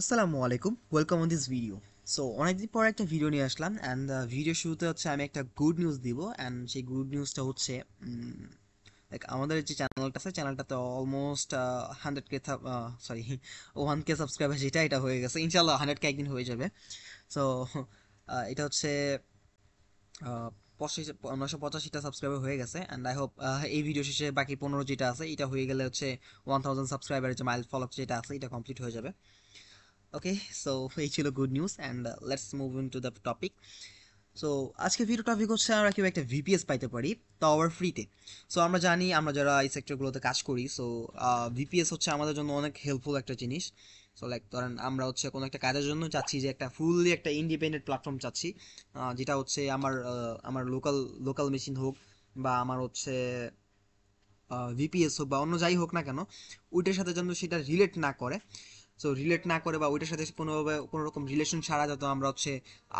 আসসালামু আলাইকুম, welcome on this video. So অনেকদিন পর একটা ভিডিও নিয়ে আসলাম অ্যান্ড ভিডিও শুরুতে হচ্ছে আমি একটা গুড নিউজ দিব অ্যান্ড সেই গুড নিউজটা হচ্ছে আমাদের যে চ্যানেলটা আছে চ্যানেলটাতে almost 100K, sorry, 1K subscriber, এটা হয়ে গেছে। ইনশাল্লাহ 100K একদিন হয়ে যাবে। সো এটা হচ্ছে আহ, 985টা সাবস্ক্রাইবার হয়ে গেছে অ্যান্ড আই হোপ এই ভিডিও শেষে বাকি 15 যেটা আছে এটা হয়ে গেলে হচ্ছে 1000 সাবস্ক্রাইবারের যে মাইল ফলো যেটা আছে এটা কমপ্লিট হয়ে যাবে। ওকে, সো এই ছিল good news and let's move in to the topic. So আজকে ভিডিও টপিক হচ্ছে আমরা কেউ একটা ভিপিএস পাইতে পারি, তাও আবার ফ্রিতে। সো আমরা জানি, আমরা যারা এই সেক্টরগুলোতে কাজ করি, সো ভিপিএস হচ্ছে আমাদের জন্য অনেক হেল্পফুল একটা জিনিস। সো লাইক ধরেন আমরা হচ্ছে কোনো একটা কাজের জন্য চাচ্ছি যে একটা ফুললি একটা ইন্ডিপেন্ডেন্ট প্ল্যাটফর্ম চাচ্ছি, যেটা হচ্ছে আমার লোকাল লোকাল মেশিন হোক বা আমার হচ্ছে ভিপিএস হোক বা অন্য যাই হোক না কেন, ওইটার সাথে যেন সেটা রিলেট না করে। সো রিলেট না করে বা ওইটার সাথে কোনোভাবে কোনো রকম রিলেশন ছাড়া যাতে আমরা হচ্ছে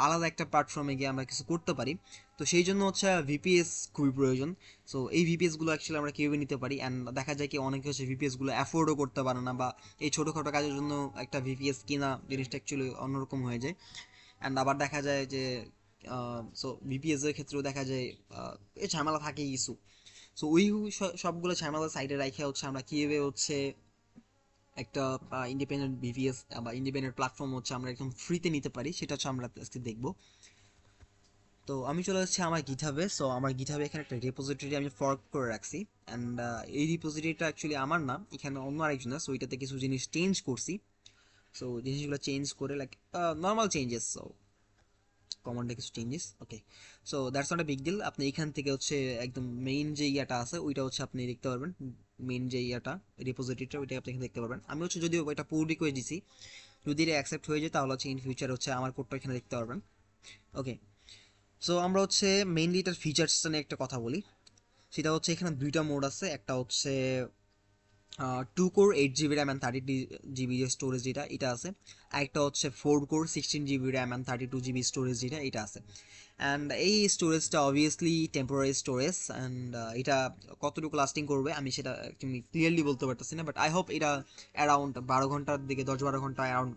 আলাদা একটা প্ল্যাটফর্মে গিয়ে আমরা কিছু করতে পারি। তো সেই জন্য হচ্ছে ভিপিএস খুবই প্রয়োজন। সো এই ভিপিএসগুলো অ্যাকচুয়ালি আমরা কেউই নিতে পারি অ্যান্ড দেখা যায় কি অনেকে হচ্ছে ভিপিএসগুলো অ্যাফোর্ডও করতে পারে না, বা এই ছোটোখাটো কাজের জন্য একটা ভিপিএস কিনা জিনিসটা অ্যাকচুয়ালি অন্যরকম হয়ে যায়। অ্যান্ড আবার দেখা যায় যে সো ভিপিএস এর ক্ষেত্রেও দেখা যায় এই ঝামেলা থাকেই কিছু। সো ওই সবগুলো ঝামেলা সাইডে রাখে হচ্ছে আমরা কীভাবে হচ্ছে একটা ইন্ডিপেন্ডেন্ট ভিভিএস বা ইন্ডিপেন্ডেন্ট প্ল্যাটফর্ম হচ্ছে আমরা একদম ফ্রিতে নিতে পারি, সেটা হচ্ছে আমরা আজকে দেখবো। তো আমি চলে যাচ্ছি আমার গিটহাবে। সো আমার গিটহাবে এখানে একটা রেপোজিটরি আমি ফর্ক করে রাখছি অ্যান্ড এই রিপোজিটরিটা অ্যাকচুয়ালি আমার না, এখানে অন্য আরেকজনের। সো এটাতে কিছু জিনিস চেঞ্জ করছি। সো জিনিসগুলো চেঞ্জ করে লাইক নর্মাল চেঞ্জেস, সো কমান্ডে কিছু changes. Okay, so that's not a big deal. আপনি এখান থেকে হচ্ছে একদম মেইন যে ইয়াটা আছে ওইটা হচ্ছে আপনি দেখতে পারবেন। মেইন যে ইয়াটা রিপোজিটরিটা ওইটা আপনি এখানে দেখতে পারবেন। আমি হচ্ছে যদিও এটা পুল রিকোয়েস্ট দিছি, যদি এটা অ্যাকসেপ্ট হয়ে যায় তাহলে হচ্ছে ইন ফিউচার হচ্ছে আমার কোডটা এখানে দেখতে পারবেন। ওকে, সো আমরা হচ্ছে মেইনলি এটার ফিচার্সটা নিয়ে একটা কথা বলি। সেটা হচ্ছে এখানে দুইটা মোড আছে, একটা হচ্ছে 2 core 8 GB RAM and 32 GB storage, যেটা এটা আছে। আরেকটা হচ্ছে 4 core 16 GB RAM and 32 GB storage, যেটা এটা আছে। অ্যান্ড এই স্টোরেজটা অবভিয়াসলি টেম্পোরারি স্টোরেজ অ্যান্ড এটা কতটুকু লাস্টিং করবে আমি সেটা তুমি ক্লিয়ারলি বলতে পারতেছি না, বাট আই হোপ এটা অ্যারাউন্ড 12 ঘন্টার দিকে, 10-12 ঘন্টা অ্যারাউন্ড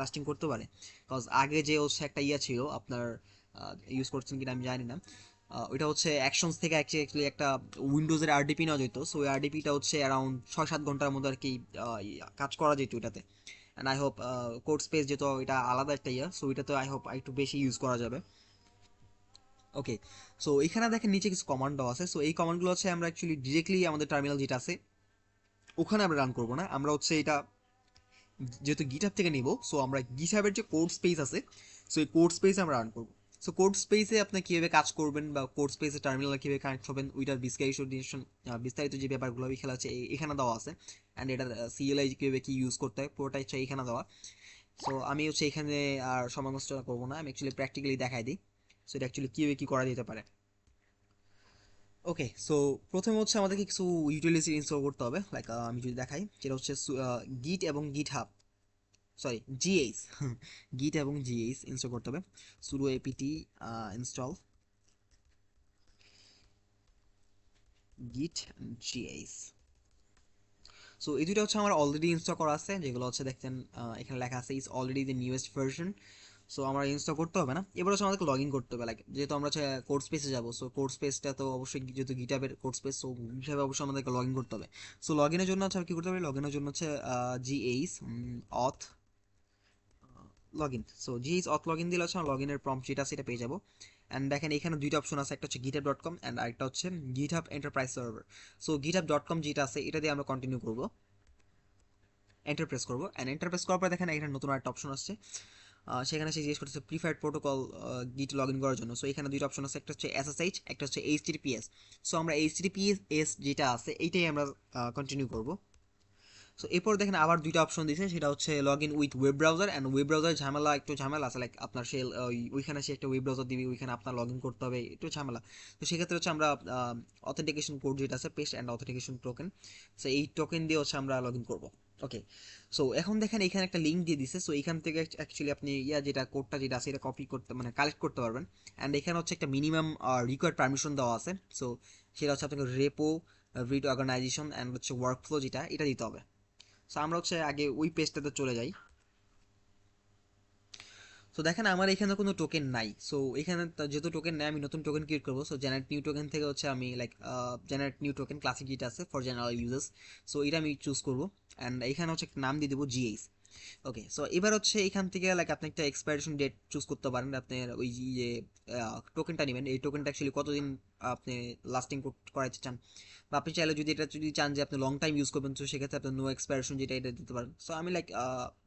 লাস্টিং করতে পারে। বিকজ আগে যে হচ্ছে একটা ইয়ে ছিল আপনার, ইউজ করছেন কিনা আমি জানি না, ওইটা হচ্ছে অ্যাকশনস থেকে অ্যাকচুয়ালি একটা উইন্ডোজের আরডিপি নেওয়া যেত। সো ওই আরডিপিটা হচ্ছে অ্যারাউন্ড 6-7 ঘন্টার মধ্যে আর কি কাজ করা যেত ওইটাতে। And I hope code space যেহেতু এটা আলাদা একটা ইয়ে, সো ওইটাতে আই হোপ একটু বেশি ইউজ করা যাবে। ওকে, সো এখানে দেখেন নিচে কিছু কমান্ড দেওয়া আছে। সো এই কমান্ডগুলো হচ্ছে আমরা অ্যাকচুয়ালি ডিরেক্টলি আমাদের টার্মিনাল যেটা আছে ওখানে আমরা রান করবো না, আমরা হচ্ছে এটা যেহেতু গিটহাব থেকে নিব, সো আমরা গিটহাবের যে কোড স্পেস আছে, সো এই কোড স্পেসে আমরা রান করবো। সো কোড স্পেসে আপনি কীভাবে কাজ করবেন বা কোড স্পেসে টার্মিনাল কীভাবে কানেক্ট হবেন ওইটার বিস্তারিত যে ব্যাপারগুলো ওই খেলা আছে এখানে দেওয়া আছে। অ্যান্ড এটা সিএলআই কীভাবে কী ইউজ করতে হয় পুরোটাই হচ্ছে এখানে দেওয়া। সো আমি হচ্ছে এখানে আর সময় নষ্ট করবো না, আমি অ্যাকচুয়ালি প্র্যাকটিক্যালি দেখাই দিই। সো এটা অ্যাকচুয়ালি কীভাবে কী করা যেতে পারে। ওকে, সো প্রথমে হচ্ছে আমাদেরকে কিছু ইউটিলিটি ইনস্টল করতে হবে, লাইক আমি যদি দেখাই যেটা হচ্ছে গিট এবং গিট হাব, সরি জিএইচ, গিট এবং জিএইচ ইনস্টল করতে হবে। সুডো এপিটি ইনস্টল গিট জিএইচ। সো এই দুটো হচ্ছে আমার অলরেডি ইনস্টল করা আছে, যেগুলো হচ্ছে দেখছেন এখানে লেখা আছে is already the newest version. So আমরা ইনস্টল করতে হবে না, এবার হচ্ছে আমাদেরকে লগ ইন করতে হবে। লাইক যেহেতু আমরা হচ্ছে কোড স্পেসে যাবো, সো কোড স্পেসটা তো অবশ্যই যেহেতু গিটাবের কোড স্পেস, সো হিসাবে অবশ্যই আমাদেরকে লগ ইন করতে হবে। সো লগ ইনের জন্য হচ্ছে কি করতে হবে, লগ ইনের জন্য হচ্ছে GH auth log in. So GH auth log in দিলে হচ্ছে লগ ইনের প্রম্পট যেটা সেটা পেয়ে যাবো। অ্যান্ড দেখেন এখানে দুইটা অপশন আছে, একটা হচ্ছে github.com অ্যান্ড আরেকটা হচ্ছে GitHub enterprise server. So github.com যেটা আছে এটা দিয়ে আমরা কন্টিনিউ করবো, এন্টার প্রেস করবো। অ্যান্ড এন্টার প্রেস করার পর দেখেন এখানে নতুন একটা অপশন আসছে, সেখানে সে জিজ্ঞেস করতেছে প্রিফার্ড প্রোটোকল গিট লগ ইন করার জন্য। সো এখানে দুইটা অপশন আছে, একটা হচ্ছে এসএসএইচ, একটা হচ্ছে এইচটিটিপিএস। সো আমরা এইচটিটিপিএস যেটা আছে এইটাই আমরা কন্টিনিউ করবো। সো এরপর দেখেন আবার দুইটা অপশন দিয়েছে, সেটা হচ্ছে log in with web browser and web browser ঝামেলা, একটু ঝামেলা আছে। লাইক আপনার সে ওইখানে সে একটা ওয়েব ব্রাউজার দিবে, ওইখানে আপনার লগ ইন করতে হবে, একটু ঝামেলা। তো সেক্ষেত্রে হচ্ছে আমরা অথেন্টিকেশন কোড যেটা আছে paste and authentication token, so এই টোকেন দিয়ে হচ্ছে আমরা লগ ইন করবো। ওকে, সো এখন দেখেন এখানে একটা লিঙ্ক দিয়ে দিছে। সো এখান থেকে অ্যাকচুয়ালি আপনি যেটা কোডটা যেটা আছে এটা কপি করতে মানে কালেক্ট করতে পারবেন। অ্যান্ড এখানে হচ্ছে একটা মিনিমাম রিকোয়ার্ড পারমিশন দেওয়া আছে। সো সেটা হচ্ছে আপনাকে রেপো, রিড অর্গানাইজেশন অ্যান্ড হচ্ছে ওয়ার্ক ফ্লো যেটা এটা দিতে হবে। সো আমরা হচ্ছে আগে ওই পেজটাতে চলে যাই। সো দেখেন আমার এখানে কোনো টোকেন নাই, সো এখানে যেহেতু টোকেন নাই আমি নতুন টোকেন ক্রিয়েট করবো। সো জেনারেট নিউ টোকেন থেকে হচ্ছে আমি like generate new token classic যেটা আছে ফর জেনারেল ইউজার্স, সো এটা আমি চুজ করবো। অ্যান্ড এখানে হচ্ছে একটা নাম দিয়ে দেবো জিএইচ। ওকে, সো এবার হচ্ছে এখান থেকে লাইক আপনি একটা এক্সপায়ারেশন ডেট চুজ করতে পারেন। আপনার ওই যে টোকেনটা নেবেন, এই টোকেনটা অ্যাকচুয়ালি কতদিন আপনি লাস্টিং করাইতে চান, বা আপনি চাইলে যদি এটা যদি চান যে আপনি লং টাইম ইউজ করবেন, তো সেক্ষেত্রে আপনি নো এক্সপায়ারেশন যেটা এটা দিতে পারেন। সো আমি লাইক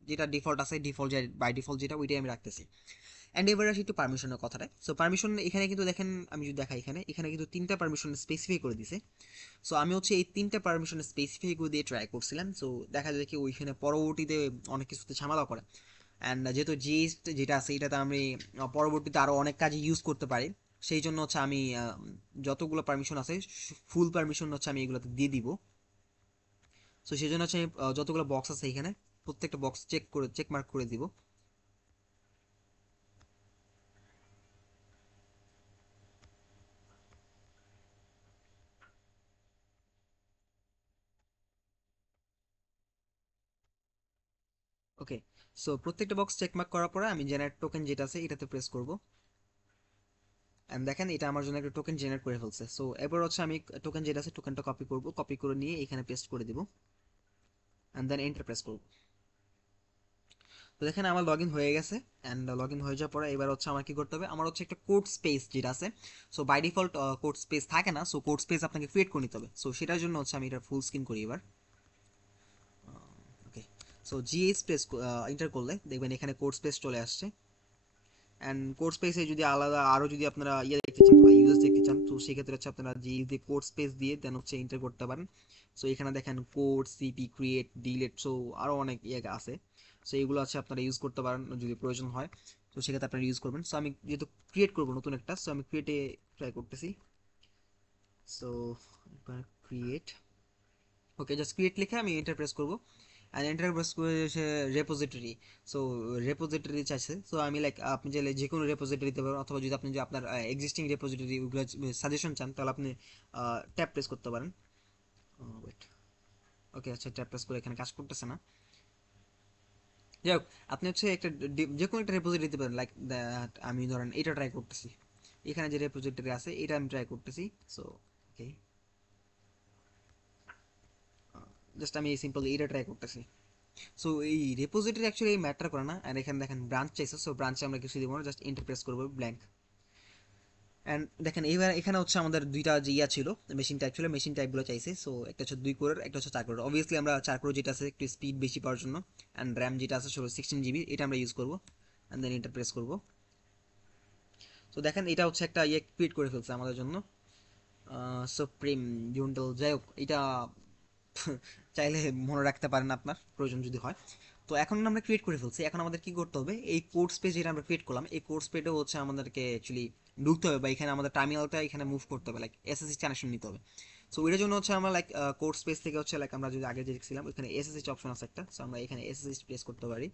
যেটা ডিফল্ট আছে, ডিফল্ট বাই ডিফল্ট যেটা ওইটাই আমি রাখতেছি। অ্যান্ড এবার আসি একটু পারমিশনের কথাটায়। সো পারমিশন এখানে কিন্তু দেখেন, আমি যদি দেখাই এখানে এখানে কিন্তু 3টা পারমিশন স্পেসিফাই করে দিছে। সো আমি হচ্ছে এই 3টা পারমিশন স্পেসিফাই করে দিয়ে ট্রাই করছিলাম। সো দেখা যায় কি ওইখানে পরবর্তীতে অনেক কিছুতে ঝামেলা করে। অ্যান্ড যেহেতু জিএস যেটা আছে এটাতে আমি পরবর্তীতে আরও অনেক কাজে ইউজ করতে পারি, সেই জন্য হচ্ছে আমি যতগুলো পারমিশন আছে ফুল পারমিশন হচ্ছে আমি এগুলোতে দিয়ে দিব। সো সেই জন্য হচ্ছে আমি যতগুলো বক্স আছে এখানে প্রত্যেকটা বক্স চেক মার্ক করে দিব। ওকে, সো প্রত্যেকটা বক্স চেক মার্ক করার পরে আমি জেনারেট টোকেন যেটা আছে এটাতে প্রেস করব। এন্ড দেখেন এটা আমার জন্য একটা টোকেন জেনারেট করে ফেলছে। সো এবার হচ্ছে আমি টোকেন যেটা আছে টোকেনটা কপি করব, কপি করে নিয়ে এখানে পেস্ট করে দিব এন্ড দেন এন্টার প্রেস করব। তো দেখেন আমার লগ ইন হয়ে গেছে। অ্যান্ড লগ ইন হয়ে যাওয়ার পরে এবার হচ্ছে আমার কি করতে হবে, আমার হচ্ছে একটা কোড স্পেস যেটা আছে, so by default code space থাকে না, সো কোড স্পেস আপনাকে ক্রিয়েট করে নিতে হবে। সো সেটার জন্য হচ্ছে আমি এটা ফুল স্ক্রিন করি এবার। ওকে, সো জিএ স্পেস এন্টার করলে দেখবেন এখানে কোড স্পেস চলে আসছে। অ্যান্ড কোড স্পেসে যদি আলাদা আরও যদি আপনারা ইয়ে দেখতে চান বা ইউজার দেখতে চান, তো সেক্ষেত্রে হচ্ছে আপনারা জি দিয়ে কোড স্পেস দিয়ে দেন হচ্ছে এন্টার করতে পারেন। সো এখানে দেখেন code CP create delete, so আরও অনেক ইয়ে আছে। সো এগুলো আছে আপনারা ইউজ করতে পারেন যদি প্রয়োজন হয়, তো সেক্ষেত্রে আপনারা ইউজ করবেন। সো আমি যেহেতু ক্রিয়েট করবো নতুন একটা, সো আমি ক্রিয়েটে ট্রাই করতেছি। সো ক্রিয়েট, ওকে জাস্ট ক্রিয়েট লিখে আমি এন্টার প্রেস করবো। অ্যান্ড এন্টার প্রেস করে সে রেপোজিটরি, সো রেপোজিটরি চাইছে। সো আমি লাইক আপনি চাইলে যে কোনো রেপোজিটরি দিতে পারেন, অথবা যদি আপনি যে আপনার এক্সিস্টিং রেপোজিটরি ওগুলো সাজেশন চান তাহলে আপনি ট্যাপ প্রেস করতে পারেন। ওয়েট, ওকে আচ্ছা ট্যাপ প্রেস করে এখানে কাজ করতেছে না। যাই হোক, আপনি হচ্ছে একটা যে কোনো একটা রেপোজিটরি দিতে পারেন, লাইক দ্যাট আমি ধরেন এটা ট্রাই করতেছি, এখানে যে রেপোজিটরি আছে এটা আমি ট্রাই করতেছি। সো ওকে, জাস্ট আমি সিম্পল এটা ট্রাই করতেছি। সো এই রেপোজিটরি অ্যাকচুয়ালি ম্যাটার করে না। আর এখানে দেখেন ব্রাঞ্চ চাইছে, সো ব্রাঞ্চে আমরা কিছু দিব না, জাস্ট এন্টার প্রেস করবো ব্ল্যাঙ্ক। অ্যান্ড দেখেন এইবার এখানে হচ্ছে আমাদের দুইটা যে ইয়া ছিল মেশিন টাইপ ছিল, মেশিন টাইপগুলো চাইছে। সো একটা হচ্ছে 2 কোরের, একটা হচ্ছে 4 কোরের। অবভিয়াসলি আমরা 4 কোর যেটা আছে একটু স্পিড বেশি পাওয়ার জন্য, অ্যান্ড র্যাম যেটা আছে 16 GB এটা আমরা ইউজ করবো। অ্যান্ড দেন এন্টার প্রেস করবো। সো দেখেন এটা হচ্ছে একটা ইয়ে ক্রিয়েট করে ফেলছে আমাদের জন্য, সুপ্রিম জুন্ডল। যাই হোক এটা চাইলে মনে রাখতে পারেন আপনার প্রয়োজন যদি হয়। তো এখন আমরা ক্রিয়েট করে ফেলছি, এখন আমাদের কি করতে হবে, এই কোড স্পেস যেটা আমরা ক্রিয়েট করলাম এই কোড স্পেসে হচ্ছে আমাদেরকে অ্যাকচুয়ালি ঢুকতে হবে, বা এখানে আমাদের টার্মিনালটা এখানে মুভ করতে হবে, লাইক এসএসএইচ কানেকশন নিতে হবে। সো এটার জন্য হচ্ছে আমরা লাইক কোড স্পেস থেকে হচ্ছে লাইক আমরা যদি আগে যে দেখছিলাম ওখানে এসএসএইচ অপশন আছে একটা, সো আমরা এখানে এসএসএইচ প্রেস করতে পারি।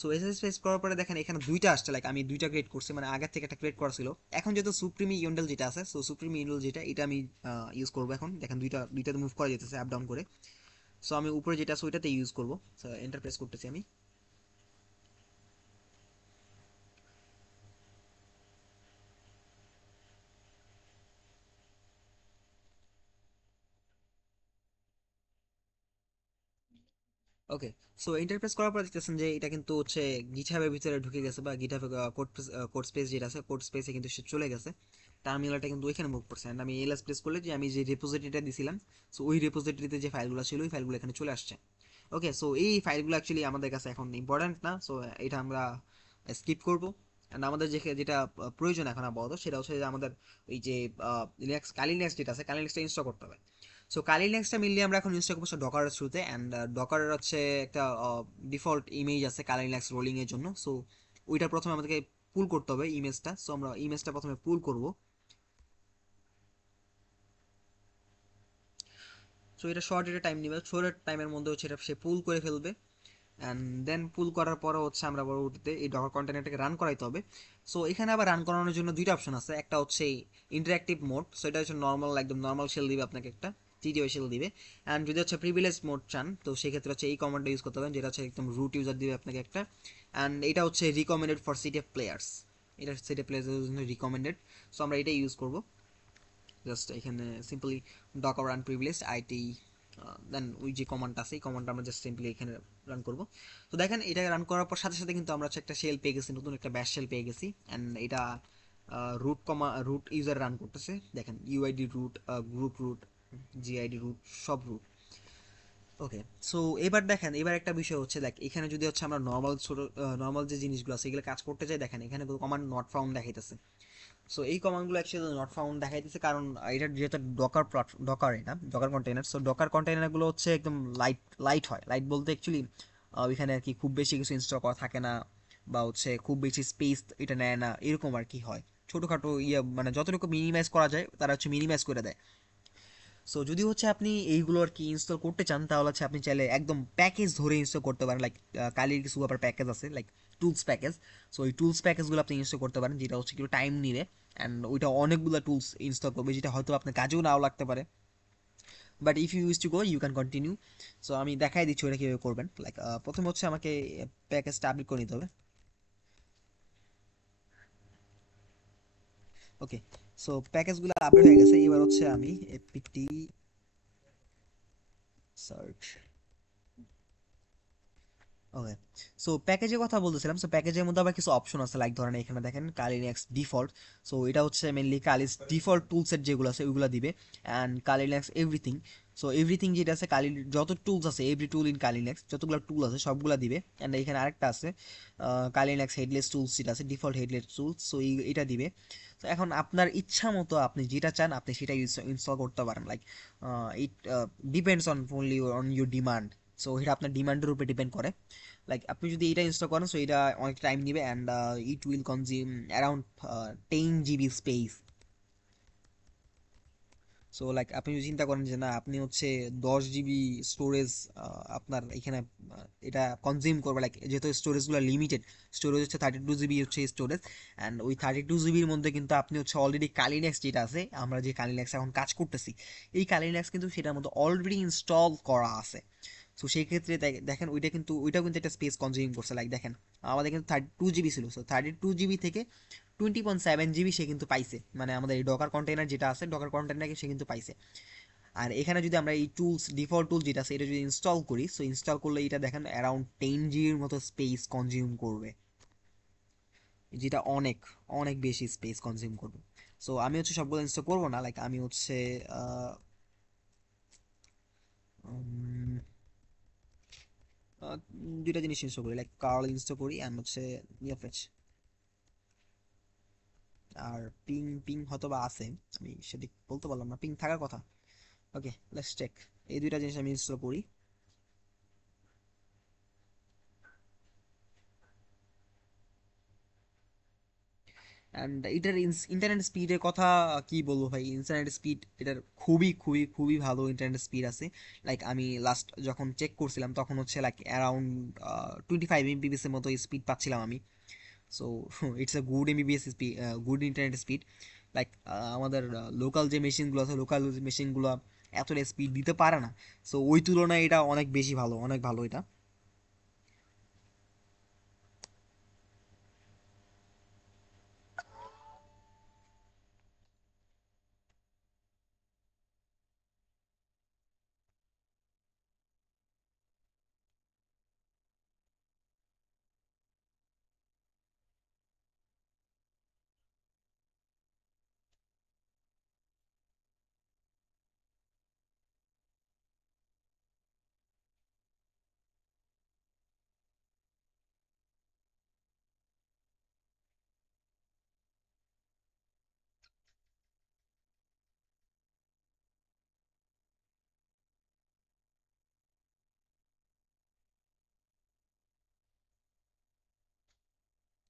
সো এসএসএইচ প্রেস করার পরে দেখেন এখানে দুইটা আসছে, লাইক আমি দুইটা ক্রিয়েট করছি, মানে আগের থেকে একটা ক্রিয়েট করা ছিল। এখন যেহেতু সুপ্রিমি ইউন্ডেল যেটা আছে, সো সুপ্রিমি ইউন্ডেল যেটা এটা আমি ইউজ করবো এখন। দেখেন দুইটাতে মুভ করা যেতেছে আপ ডাউন করে। সো আমি উপরে যেটা আছে ওইটাতে ইউজ করবো। সো এন্টার প্রেস করতেছি আমি। ওকে, সো এন্টার প্রেস করার পর দেখতেছেন যে এটা কিন্তু হচ্ছে গিটহাবের ভিতরে ঢুকে গেছে, বা গিটহাবে কোড স্পেস যেটা আছে কোড স্পেসে কিন্তু সে চলে গেছে। টার্মিনালটা কিন্তু ওইখানে মুভ করছে। অ্যান্ড আমি এলএস প্রেস করলে যে আমি যে রেপোজিটরিটা দিছিলাম, সো ওই রেপোজিটরিতে যে ফাইলগুলো ছিল ওই ফাইলগুলো এখানে চলে আসছে। ওকে, সো এই ফাইলগুলো অ্যাকচুয়ালি আমাদের কাছে এখন ইম্পর্ট্যান্ট না, সো এটা আমরা স্কিপ করবো। অ্যান্ড আমাদের যেটা প্রয়োজন এখন আপাতত সেটা হচ্ছে যে আমাদের ওই যে লিনাক্স কালি লিনাক্স যেটা আছে কালি লিনাক্সটা ইনস্টল করতে হবে। সো কালি লিনাক্সটা মিললে আমরা এখন ইনস্টল করবো ডকারের থ্রুতে। অ্যান্ড ডকারের হচ্ছে একটা ডিফল্ট ইমেজ আছে কালি লিনাক্স রোলিং এর জন্য। সো ওইটা প্রথমে আমাদেরকে পুল করতে হবে ইমেজটা। সো আমরা ইমেজটা প্রথমে পুল করব। সো এটা শর্ট একটা টাইম নেবে, শর্ট টাইমের মধ্যে হচ্ছে এটা সে পুল করে ফেলবে। অ্যান্ড দেন পুল করার পরে হচ্ছে আমরা পরবর্তীতে এই ডকার কন্টেনারটাকে রান করাইতে হবে। সো এখানে আবার রান করানোর জন্য দুইটা অপশন আছে, একটা হচ্ছে ইন্টারঅ্যাক্টিভ মোড, সো এটা হচ্ছে নর্মাল একদম নর্মাল শেল দিবে আপনাকে একটা। TTY শেল দিবে। অ্যান্ড যদি হচ্ছে প্রিভিলেজ মোড চান তো সেক্ষেত্রে হচ্ছে এই কমান্ডটা ইউজ করতে পারেন, যেটা হচ্ছে একদম রুট ইউজার দিবে আপনাকে একটা। অ্যান্ড এটা হচ্ছে রিকমেন্ডেড ফর সিটিএফ প্লেয়ার্স, এটা সিটিএফ প্লেয়ার্সের জন্য রিকমেন্ডেড। সো আমরা এটাই ইউজ করবো। জাস্ট এখানে simply docker run privilege IT, then ওই যে কমান্ডটা আছে এই কমান্ডটা আমরা জাস্ট সিম্পলি এখানে রান করব। তো দেখেন এটা রান করার পর সাথে সাথে কিন্তু আমরা হচ্ছে একটা শেল পেয়ে গেছি, নতুন একটা ব্যাশ শেল পেয়ে গেছি। অ্যান্ড এটা রুট ইউজার রান করতেছে। দেখেন UID root, group root, GID root, সব রুট। ওকে, সো এবার দেখেন, এবার একটা বিষয় হচ্ছে দেখ এখানে যদি হচ্ছে আমরা নর্মাল ছোট নর্মাল যে জিনিসগুলো আছে এগুলো কাজ করতে চাই, দেখেন এখানে কমান্ড নট ফাউন্ড দেখাইতেছে। সো এই কমান্ডগুলো অ্যাকচুয়ালি নট ফাউন্ড দেখাইতেছে, কারণ এটা যেহেতু ডকার এটা ডকার কন্টেইনার। সো ডকার কন্টেইনারগুলো হচ্ছে একদম লাইট লাইট হয়। লাইট বলতে অ্যাকচুয়ালি ওইখানে আর কি খুব বেশি কিছু ইনস্টল করা থাকে না, বা হচ্ছে খুব বেশি স্পেস এটা নেয় না, এরকম আর কি হয়। ছোটোখাটো ইয়ে মানে যতটুকু মিনিমাইজ করা যায় তারা হচ্ছে মিনিমাইজ করে দেয়। সো যদি হচ্ছে আপনি এইগুলো আর কি ইনস্টল করতে চান তাহলে হচ্ছে আপনি চাইলে একদম প্যাকেজ ধরে ইনস্টল করতে পারেন। লাইক কালির কিছু আবার প্যাকেজ আছে, লাইক টুলস প্যাকেজ। সো এই টুলস প্যাকেজগুলো আপনি ইনস্টল করতে পারেন, যেটা হচ্ছে একটু টাইম নিবে অ্যান্ড ওইটা অনেকগুলো টুলস ইনস্টল করবে, যেটা হয়তো আপনার কাজেও নাও লাগতে পারে। But if you use to go you can continue. So আমি দেখাই দিচ্ছি ওটা কীভাবে করবেন। লাইক প্রথমে হচ্ছে আমাকে প্যাকেজটা আপডেট করে নিতে হবে। ওকে, সো প্যাকেজগুলো আপডেট হয়ে গেছে। এবার হচ্ছে আমি এপিটি সার্চ। ওকে, সো প্যাকেজের কথা বলতেছিলাম। সো প্যাকেজের মধ্যে আবার কিছু অপশন আছে, লাইক ধরেন এখানে দেখেন কালি নেক্সট ডিফল্ট। সো এটা হচ্ছে মেনলি কালির ডিফল্ট টুলসেট যেগুলো আছে ওইগুলো দিবে। And Kali next everything. So everything যেটা আছে কালির যত টুলস আছে, every tool in Kali next যতগুলো টুল আছে সবগুলো দিবে। অ্যান্ড এখানে আরেকটা আছে কালি নেক্সট হেডলেস টুলস, যেটা আছে ডিফল্ট হেডলেস টুলস। সো এটা দিবে। তো এখন আপনার ইচ্ছা মতো আপনি যেটা চান আপনি সেটা ইনস্টল করতে পারেন। Like it depends on only on your demand. So এটা আপনার ডিমান্ডের উপরে ডিপেন্ড করে। লাইক আপনি যদি এটা ইনস্টল করেন সো এটা অনেক টাইম নেবে, and it will consume around 10 GB space. So like আপনি যদি চিন্তা করেন যে না আপনি হচ্ছে 10 GB স্টোরেজ আপনার এখানে এটা কনজিউম করবে, লাইক যেহেতু স্টোরেজগুলো লিমিটেড, স্টোরেজ হচ্ছে 32 GB হচ্ছে স্টোরেজ। অ্যান্ড ওই 32 জিবির মধ্যে কিন্তু আপনি হচ্ছে অলরেডি কালিনেক্স যেটা আছে, আমরা যে কালিনেক্স এখন কাজ করতেছি এই কালিনেক্স কিন্তু সেটার মধ্যে অলরেডি ইনস্টল করা আছে। সো সেই ক্ষেত্রে দেখেন ওইটাও কিন্তু একটা স্পেস কনজিউম করছে। লাইক দেখেন আমাদের কিন্তু 32 GB ছিল। সো 32 GB থেকে 20.7 GB সে কিন্তু পাইছে, মানে আমাদের এই ডকার কন্টেনার যেটা আছে ডকার কন্টেনারকে সে কিন্তু পাইছে। আর এখানে যদি আমরা এই টুলস ডিফল্ট টুল যেটা আছে এটা যদি ইনস্টল করি, সো ইনস্টল করলে এটা দেখেন অ্যারাউন্ড 10 GB মতো স্পেস কনজিউম করবে, যেটা অনেক অনেক বেশি স্পেস কনজিউম করবে। সো আমি হচ্ছে সবগুলো ইনস্টল করবো না, লাইক আমি হচ্ছে আহ, উম, আহ, দুইটা জিনিস ইনস্টল করি, লাইক কার্ল ইনস্টল করি অ্যান্ড হচ্ছে নিওফেচ। আর পিং পিং হয়তো বা আছে, আমি সেটি বলতে পারলাম না, পিং থাকার কথা। ওকে, লেটস চেক। এই দুইটা জিনিস আমি ইনস্টল করি। অ্যান্ড এটার ইন্টারনেট স্পিডের কথা কি বলবো ভাই, ইন্টারনেট স্পিড এটার খুবই খুবই খুবই ভালো ইন্টারনেট স্পিড আছে। লাইক আমি লাস্ট যখন চেক করছিলাম তখন হচ্ছে লাইক অ্যারাউন্ড 25 MBps এর মতো স্পিড পাচ্ছিলাম আমি। So it's a good MBBS speed, good internet speed. Like আমাদের লোকাল যে মেশিনগুলো আছে, লোকাল মেশিনগুলো এতটা স্পিড দিতে পারে না। সো ওই তুলনায় এটা অনেক বেশি ভালো, অনেক ভালো এটা।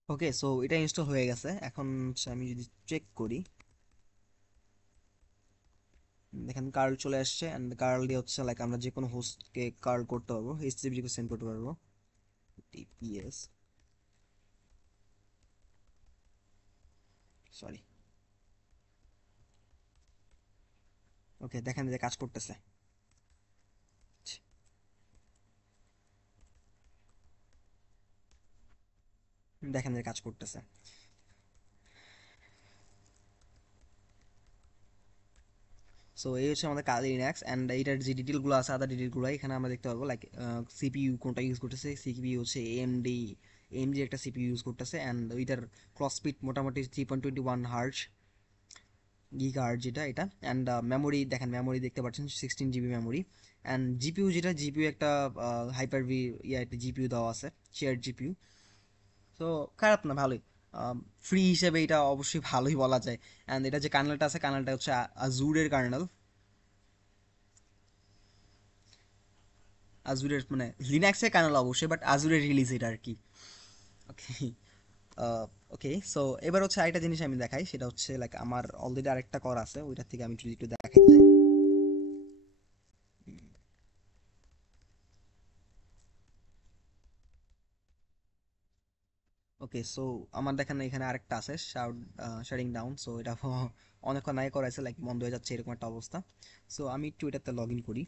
ওকে, সো এটা ইনস্টল হয়ে গেছে। এখন হচ্ছে আমি যদি চেক করি, দেখেন কার্ল চলে আসছে। অ্যান্ড কার্ল দিয়ে হচ্ছে লাইক আমরা যে কোনো হোস্টকে কার্ল করতে পারবো, এইচটিটিপি কে সেন্ড করতে পারবো। TPS, sorry. ওকে, দেখেন যে কাজ করতেছে। দেখেন যে কাজ করতেছে। সো এই হচ্ছে আমাদের কালি লিনাক্স, অ্যান্ড এইটার যে ডিটেলগুলো আছে, আদার ডিটেলগুলো এখানে আমরা দেখতে পারবো। লাইক সিপিইউ কোনটা ইউজ করতেছে, সিপিইউ হচ্ছে এএমডি একটা সিপিইউ ইউজ করতেছে, অ্যান্ড ওইটার ক্লক স্পিড মোটামুটি 3.21 হার্জ গিগা হার্জ যেটা এটা। অ্যান্ড মেমোরি দেখেন, মেমোরি দেখতে পাচ্ছেন 16 জিবি মেমোরি। অ্যান্ড জিপিইউ যেটা, জিপিইউ একটা হাইপার ভি একটা জিপিইউ দেওয়া আছে, শেয়ার জিপিইউ। তো খারাপ না, ভালোই। ফ্রি হিসেবে এটা অবশ্যই ভালোই বলা যায়। অ্যান্ড এটা যে কার্নেলটা আছে, কার্নেলটা হচ্ছে আজুরের কার্নেল। আজুরের মানে লিনাক্সের কার্নেল অবশ্যই, বাট আজুরের রিলিজ এটা আর কি। ওকে। ওকে, সো এবার হচ্ছে আরেকটা জিনিস আমি দেখাই, সেটা হচ্ছে লাইক আমার অলরেডি আরেকটা কর আছে, ওইটার থেকে আমি যদি একটু দেখাই যাই। ওকে, সো আমার দেখেন এখানে আরেকটা আছে, শাটিং ডাউন। সো এটা অনেকক্ষণ আগে করা আছে, লাইক বন্ধ হয়ে যাচ্ছে এরকম একটা অবস্থা। সো আমি একটু এটাতে লগ ইন করি।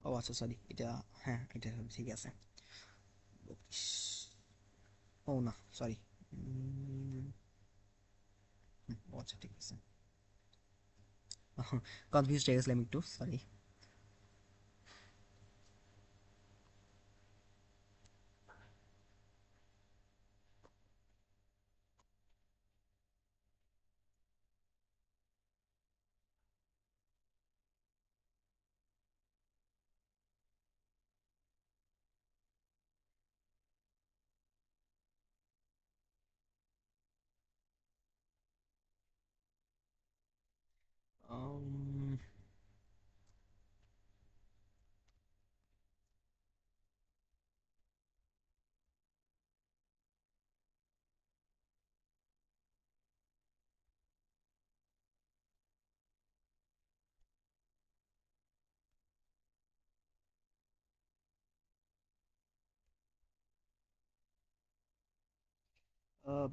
ও আচ্ছা, সরি, এটা, হ্যাঁ এটা ঠিক আছে। ও না, সরি। ও আচ্ছা, ঠিক আছে। কনফিউজ হয়ে গেছিলাম একটু, সরি।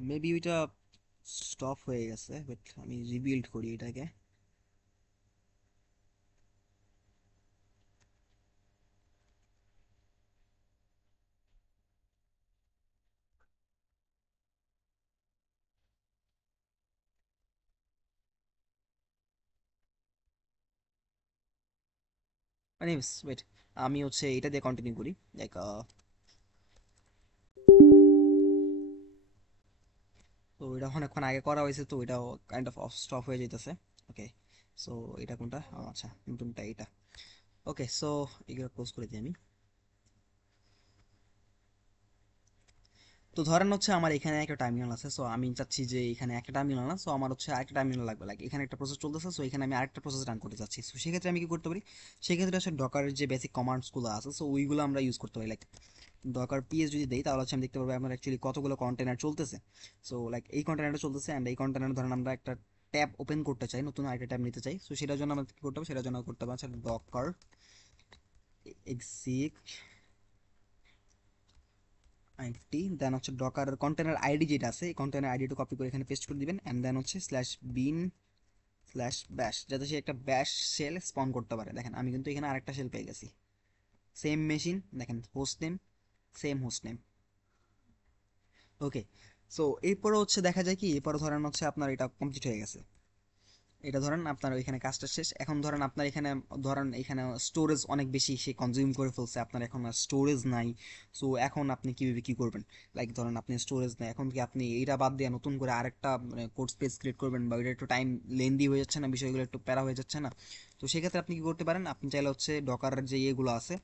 মেবি ওইটা স্টপ হয়ে গেছে, বাট আমি রিবিল্ড করি এটাকে। মানে ওয়েট, আমি হচ্ছে এটা দিয়ে কন্টিনিউ করি। লাইক তো এটা অনেকক্ষণ আগে করা হয়েছে, তো এটাও কাইন্ড অফ স্টপ হয়ে যেতেছে। ওকে, সো এটা কোনটা? আচ্ছা, নতুনটা এটা। ওকে, সো এগুলো ক্লোজ করে দিই আমি। তো ধরেন হচ্ছে আমার এখানে একটা টার্মিনাল আছে, সো আমি চাচ্ছি যে এখানে একটা টার্মিনাল না, সো আমার হচ্ছে আরেকটা টার্মিনাল লাগবে। লাগে এখানে একটা প্রসেস চলতেছে, সো এখানে আমি আরেকটা প্রসেস রান করতে চাচ্ছি। সো সেক্ষেত্রে আমি কি করতে পারি? সেক্ষেত্রে হচ্ছে ডকারের যে বেসিক কমান্ডসগুলো আছে, সো ওইগুলো আমরা ইউজ করতে পারি। লাইক ডকার পিএস যদি দেই, তাহলে হচ্ছে আমি দেখতে পারবো আমার অ্যাকচুয়ালি কতগুলো কন্টেনার চলতেছে। সো লাইক এই কন্টেনারটা চলতেছে, অ্যান্ড এই কন্টেনার ধরেন আমরা একটা ট্যাব ওপেন করতে চাই, নতুন আরেকটা ট্যাব নিতে চাই। সো সেটার জন্য আমাদের কি করতে হবে? সেটার জন্য করতে হবে আচ্ছা ডকার এক্সিক আইডি, দেন হচ্ছে ডকার কন্টেনার আইডি যেটা আছে, এই কন্টেনার আইডিটা কপি করে এখানে পেস্ট করে দিবেন, অ্যান্ড দেন হচ্ছে স্ল্যাশ বিন স্ল্যাশ ব্যাশ, যাতে সে একটা ব্যাশ সেল স্পন করতে পারে। দেখেন আমি কিন্তু এখানে আরেকটা সেল পেয়ে গেছি, সেম মেশিন, দেখেন host name, same host name. Okay, so এরপরে হচ্ছে দেখা যায় কি, এরপরে ধরেন হচ্ছে আপনার এটা কমপ্লিট হয়ে গেছে। এটা ধরেন আপনার ওইখানে কাজটা শেষ। এখন ধরেন আপনার এখানে, ধরেন এখানে স্টোরেজ অনেক বেশি সে কনজিউম করে ফেলছে, আপনার এখন আর স্টোরেজ নাই। সো এখন আপনি কিভাবে কি করবেন? লাইক ধরেন আপনি স্টোরেজ নেই, এখন কি আপনি এইটা বাদ দিয়ে নতুন করে আরেকটা মানে কোড স্পেস ক্রিয়েট করবেন? বা ওইটা একটু টাইম লেন্দি হয়ে যাচ্ছে না, বিষয়গুলো একটু প্যারা হয়ে যাচ্ছে না? তো সেক্ষেত্রে আপনি কি করতে পারেন? আপনি চাইলে হচ্ছে ডকারের যে ইয়েগুলো আছে,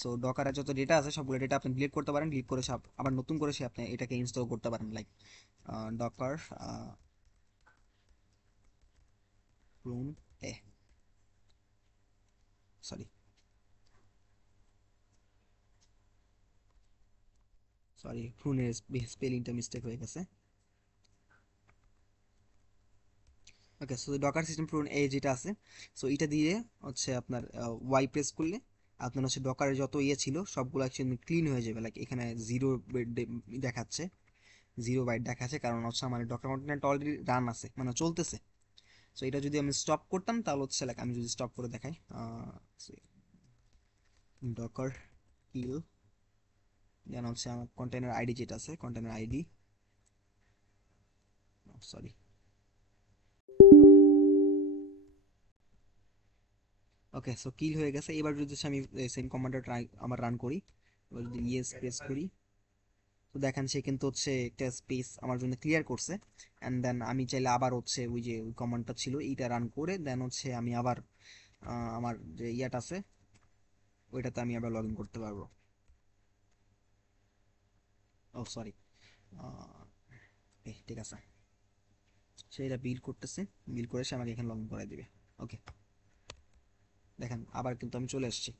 সো ডকারের যত ডেটা আছে সবগুলো ডেটা আপনি ডিলিট করতে পারেন। ডিলিট করে সব আবার নতুন করে সে আপনি এটাকে ইনস্টল করতে পারেন। লাইক ডকার ক্লোন এ, সরি সরি, ফোনের স্পেলিংটা মিস্টেক হয়ে গেছে। ওকে, সো ডকার সিস্টেম প্রুন এই যেটা আছে, সো এটা দিয়ে হচ্ছে আপনার ওয়াই প্রেস করলে আপনার হচ্ছে ডকারের যত ইয়ে ছিল সবগুলো অ্যাকচুয়ালি ক্লিন হয়ে যাবে। লাইক এখানে জিরো দেখাচ্ছে, 0 বাইট দেখাচ্ছে, কারণ হচ্ছে আমার ডকার কন্টেনারটা অলরেডি রান আছে, মানে চলতেছে। সো এটা যদি আমি স্টপ করতাম তাহলে হচ্ছে লাইক, আমি যদি স্টপ করে দেখাই ডকার কিল, দেন হচ্ছে আমার কন্টেনার আইডি যেটা আছে, কন্টেনার আইডি, সরি, ওকে, সো কিল হয়ে গেছে। এবার যদি হচ্ছে আমি সেম কমান্ডটা আমার রান করি, এবার যদি ইয়েস প্রেস করি, তো দেখেন সে কিন্তু হচ্ছে একটা স্পেস আমার জন্য ক্লিয়ার করছে। অ্যান্ড দেন আমি চাইলে আবার হচ্ছে ওই যে ওই কমান্ডটা ছিল এইটা রান করে দেন হচ্ছে আমি আবার আমার যে ইয়াটা আছে ওইটাতে আমি আবার লগ ইন করতে পারবো। ও সরি, ঠিক আছে, সে এটা বিল করতেছে, বিল করে সে আমাকে এখানে লগ ইন করে দিবে। ওকে, দেখেন আবার কিন্তু আমি চলে আসছি।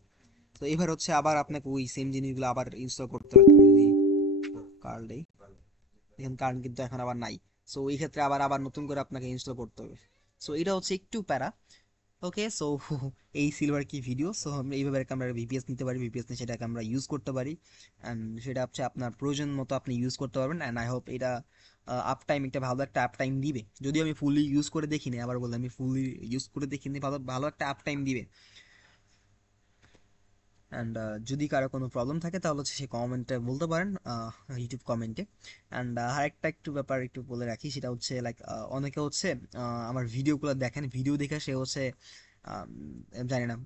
তো এবার হচ্ছে আবার আপনাকে ওই সেম জিনিসগুলো আবার ইনস্টল করতে হবে। তুমি যদি কার্ল দেই, দেখেন কার্ল কিন্তু এখন আবার নাই। সো এই ক্ষেত্রে আবার আবার নতুন করে আপনাকে ইনস্টল করতে হবে। সো এটা হচ্ছে একটু প্যারা। ওকে, সো এই সিলভার কি ভিডিও, সো আমরা এইভাবে আমরা ভিপিএস নিতে পারি, ভিপিএস নিয়ে সেটাকে আমরা ইউজ করতে পারি। অ্যান্ড সেটা হচ্ছে আপনার প্রয়োজন মতো আপনি ইউজ করতে পারবেন। অ্যান্ড আই হোপ এটা আপ টাইম, একটা ভালো একটা আপ টাইম দিবে। যদিও আমি ফুলি ইউজ করে দেখিনি, আবার বললাম আমি ফুলি ইউজ করে দেখিনি, ভালো ভালো একটা আপ টাইম দিবে। অ্যান্ড যদি কারো কোনো প্রবলেম থাকে তাহলে হচ্ছে সে কমেন্টে বলতে পারেন, ইউটিউব কমেন্টে। অ্যান্ড আরেকটা একটু ব্যাপার একটু বলে রাখি, সেটা হচ্ছে লাইক অনেকে হচ্ছে আমার ভিডিওগুলো দেখেন, ভিডিও দেখে সে হচ্ছে আম, জানি না,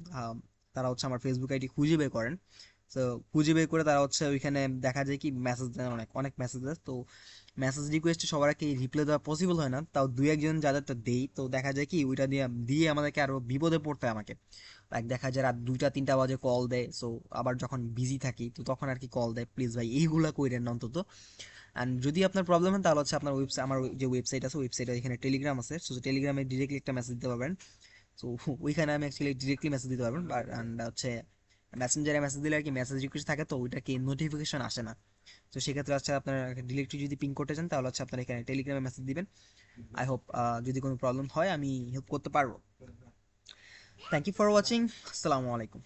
তারা হচ্ছে আমার ফেসবুক আইডি খুঁজে বের করেন। তো খুঁজে বের করে তারা হচ্ছে ওইখানে দেখা যায় কি মেসেজ দেন, অনেক অনেক মেসেজ দেয়। তো মেসেজ রিকোয়েস্টে সবার কি রিপ্লাই দেওয়া পসিবল হয় না, তাও দুই একজন যাদেরটা দেই, তো দেখা যায় কি ওইটা দিয়ে দিয়ে আমাদেরকে আরো বিপদে পড়তে হয় আমাকে। লাইক দেখা যায় রাত 2টা 3টা বাজে কল দেয়। সো আবার যখন বিজি থাকি তো তখন আর কি কল দেয়, প্লিজ ভাই এইগুলা কইরেন না অন্তত। অ্যান্ড যদি আপনার প্রবলেম হয় তাহলে হচ্ছে আপনার ওয়েবসাইট, আমার যে ওয়েবসাইট আছে ওয়েবসাইটে এখানে টেলিগ্রাম আছে, সো টেলিগ্রামে ডিরেক্টলি একটা মেসেজ দিতে পারবেন। সো ওইখানে আমি অ্যাকচুয়ালি ডিরেক্টলি মেসেজ দিতে পারবেন। অ্যান্ড হচ্ছে মেসেঞ্জারে মেসেজ দিলে আর কি মেসেজ রিকোয়েস্ট থাকে, তো ওইটা কি নোটিফিকেশন আসে না। তো সেক্ষেত্রে হচ্ছে আপনার ডিরেক্টলি যদি পিং করতে চান তাহলে হচ্ছে আপনার এখানে টেলিগ্রামে মেসেজ দিবেন। আই হোপ যদি কোনো প্রবলেম হয় আমি হেল্প করতে পারবো। Thank you for watching. আসসালামু আলাইকুম।